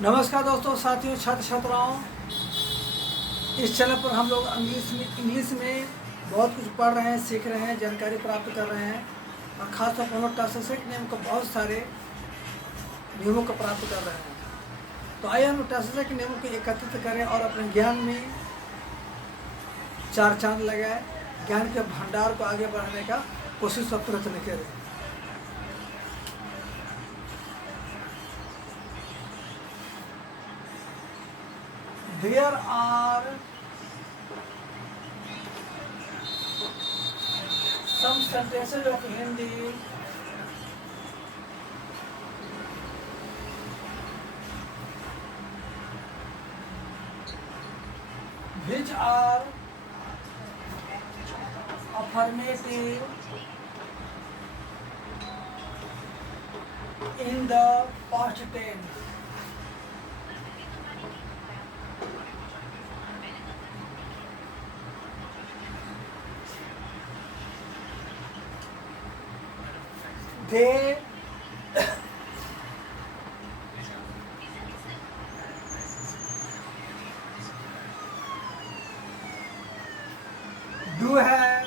नमस्कार दोस्तों, साथियों, छात्र छात्राओं। इस चैनल पर हम लोग इंग्लिश में बहुत कुछ पढ़ रहे हैं, सीख रहे हैं, जानकारी प्राप्त कर रहे हैं और ख़ासतौर पर हम लोग टास्क नियम को बहुत सारे नियमों को प्राप्त कर रहे हैं। तो आइए हम लोग टास्क के नियमों को एकत्रित करें और अपने ज्ञान में चार चांद लगाए, ज्ञान के भंडार को आगे बढ़ाने का कोशिश और प्रयत्न करें। There are some sentences of Hindi which are affirmative in the past tense. They do have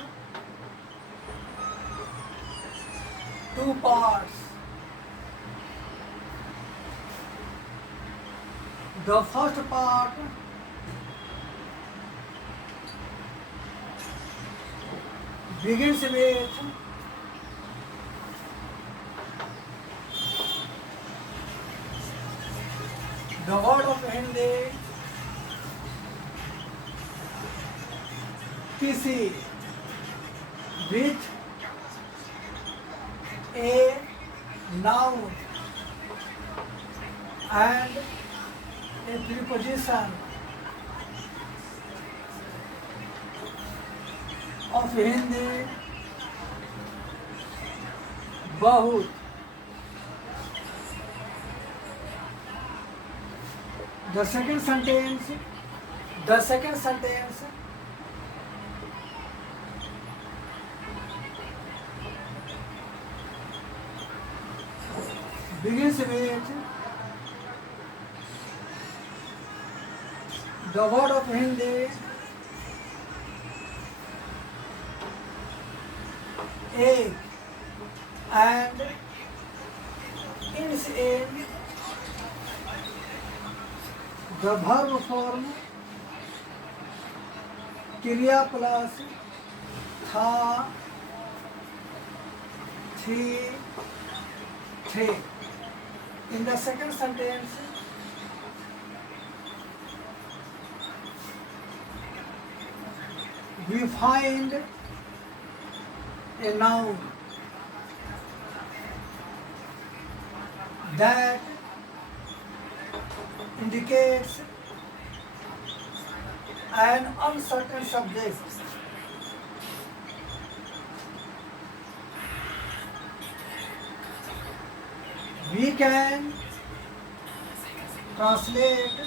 two parts. The first part begins with the word of Hindi किसी with a noun and a preposition of Hindi बहुत. The second sentence begins with the word of Hindi egg and ends in the verb form क्रिया plus था, थी, थे. In the second sentence, we find a noun that indicates an uncertain subject. We can translate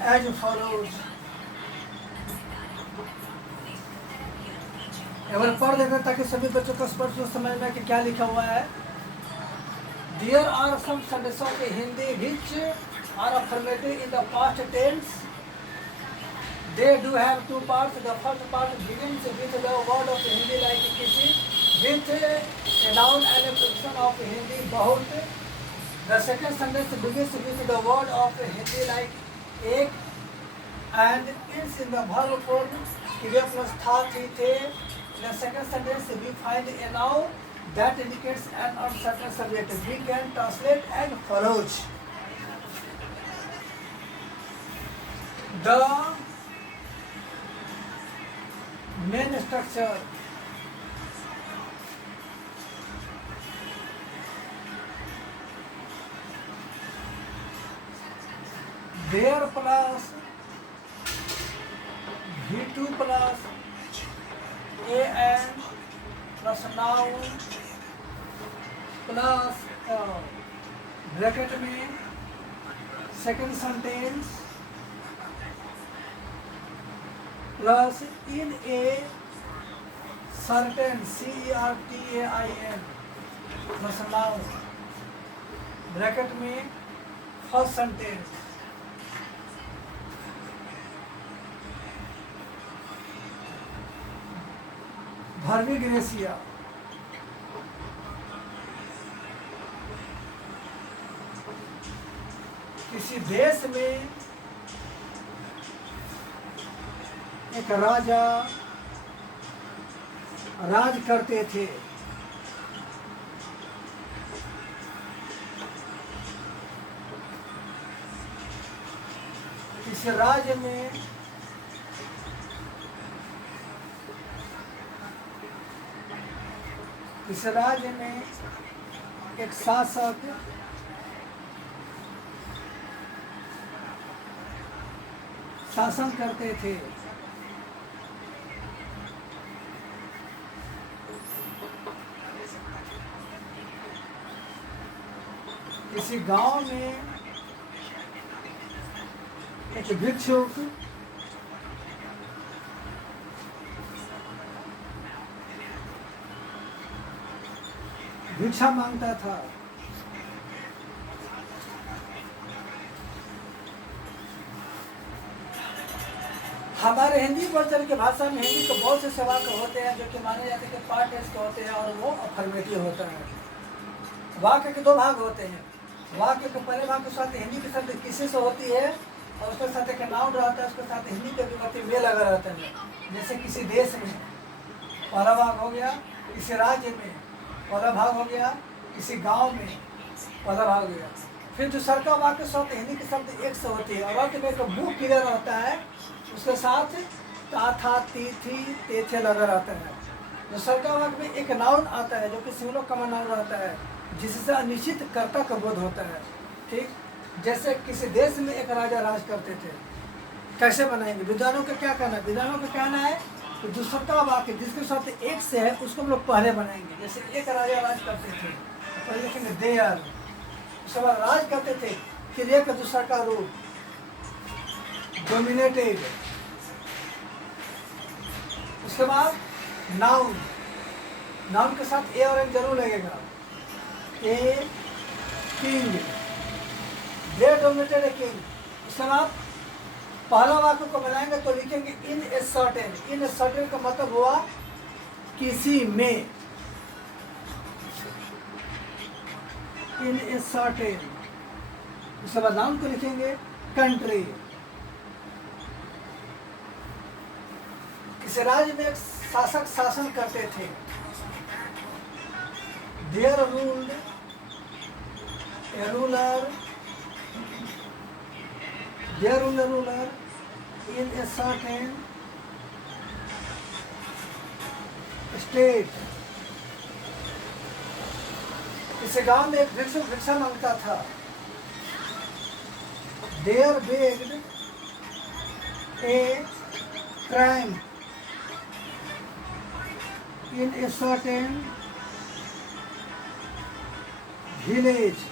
as follows. एक बार पढ़ देते ताकि सभी बच्चों को स्पष्ट समझ में कि क्या लिखा हुआ है. There are some sentences of Hindi which are affirmative in the past tense. They do have two parts. The first part begins with the word of Hindi like किसी, with a noun and a preposition of Hindi बहुत. The second sentence begins with the word of Hindi like एक and ends in the verb form क्रिया plus था, थी, थे. In the second sentence we find a noun that indicates an uncertain subject. We can translate as follows. The main structure there plus V2 plus an plus noun plus bracket में second sentence plus इन ए certain, certain plus noun bracket में first sentence, भर्मी gratia किसी देश में एक राजा राज करते थे। इस राज्य में एक शासक शासन करते थे। किसी गांव में एक भिक्षुक भिक्षा मांगता था। हमारे हिंदी कल्चर की भाषा में हिंदी के बहुत से सवाल होते हैं जो कि माने जाते हैं कि पार्ट टेंस के होते हैं और वो अफर्मेटिव होता है। वाक्य के दो भाग होते हैं। वाक्य के पहले भाग के साथ हिंदी के साथ किसी से होती है और उसके साथ एक नाउन रहता है, उसके साथ हिंदी के विभक्ति में लगा रहता है। जैसे किसी देश में पहला भाग हो गया, किसी राज्य में पहला भाग हो गया, किसी गांव में पहला भाग हो गया। फिर दूसरा का वाक्य शब्द हिंदी के शब्द एक से होती है और वाक्य में एक मुंह क्लियर होता है, उसके साथ ता था ती थी ते थे लगा रहता है। दूसरा का वाक्य में एक नाउन आता है जो कि सिंगुलर कॉमन नाउन रहता है जिससे अनिश्चित कर्ता का बोध होता है। ठीक, जैसे किसी देश में एक राजा राज करते थे। कैसे बनाएंगे? विद्वानों का क्या कहना है? विद्वानों का कहना है कि दूसरा वाक्य जिसके साथ एक से है उसको हम लोग पहले बनाएंगे। जैसे एक राजा राज करते थे, पहले लिखेंगे देयर, उसके बाद राज करते थे, क्रिया का दूसरा का रूप डोमिनेटेड, उसके बाद नाउन, नाउन के साथ ए और एन जरूर लगेगा। A king, they dominated a king. उसके बाद पहला वाक्य को बनाएंगे तो लिखेंगे इन a certain. In a certain का मतलब हुआ किसी में, इन ए सर्टेन। उसके बाद नाउन को लिखेंगे कंट्री। किसी राज्य में एक शासक शासन करते थे। There ruled a ruler, there ruled a ruler in a certain state. इस गांव में एक भिक्षुक भिक्षा मांगता था। There begged a crime in a certain village।